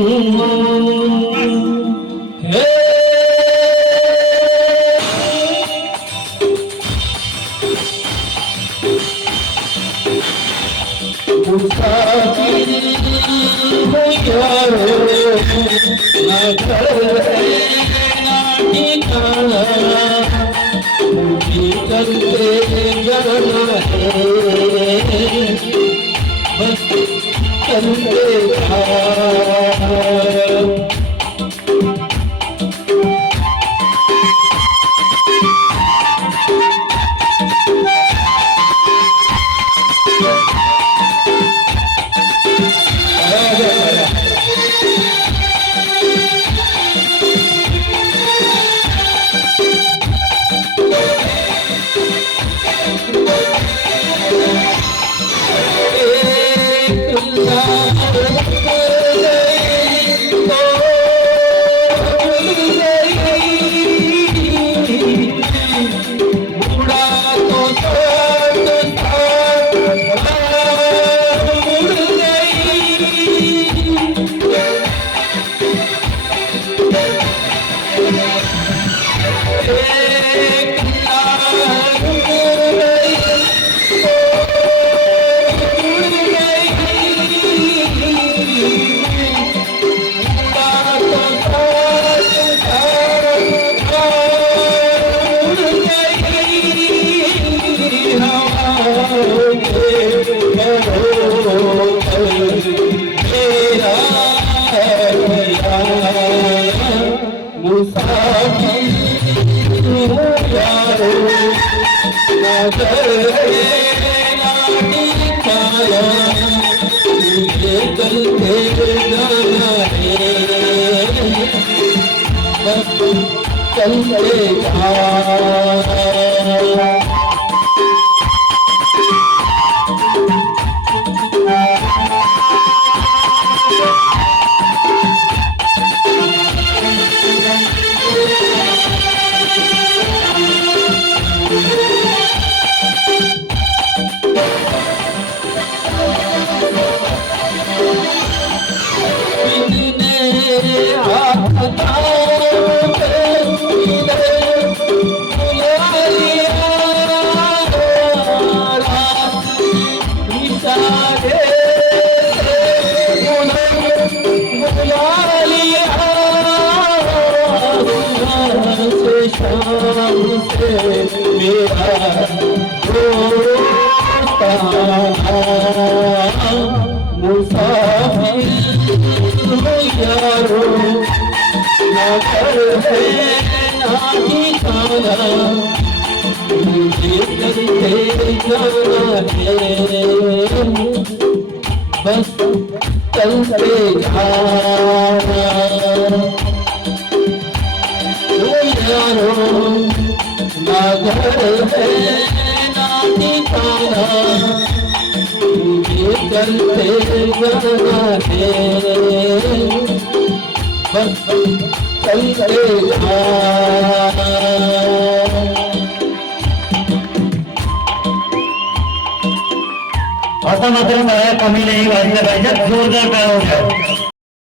हे मुसाफिर यारो ना घर है ना ठिकाना मुझे चलते जाना है बस चलते चलते बस चलते यारो ना घर है ना ठिकाना मुझे चलते जाना है बस चलते असं मात्र मला कमी नाही वाजलं पाहिजे जोरदार टाळ्या होत्या